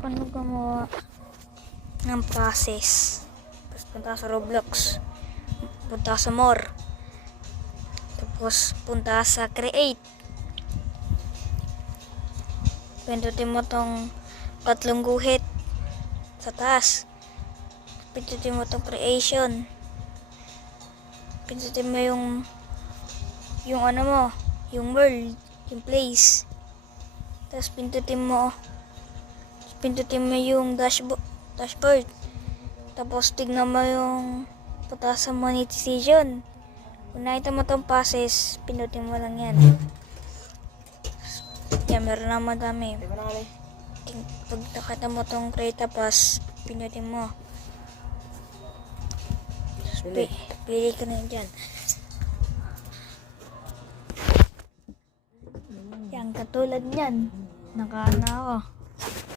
Paano gumawa ng process? Tapos punta sa Roblox. Punta sa more. Tapos punta sa create. Pindutin mo tong tatlong guhit sa taas. Pindutin mo tong creation. Pindutin mo yung ano mo, yung world, yung place. Tapos pindutin mo yung dashboard. Tapos tignan mo yung punta sa monetization. Kung nakita mo tong process, pindutin mo lang yan. Yan, meron na madami. Pag nakita mo tong create pass, pindutin mo. Pili ka na dyan. Yan, katulad nyan. Nakaana ako.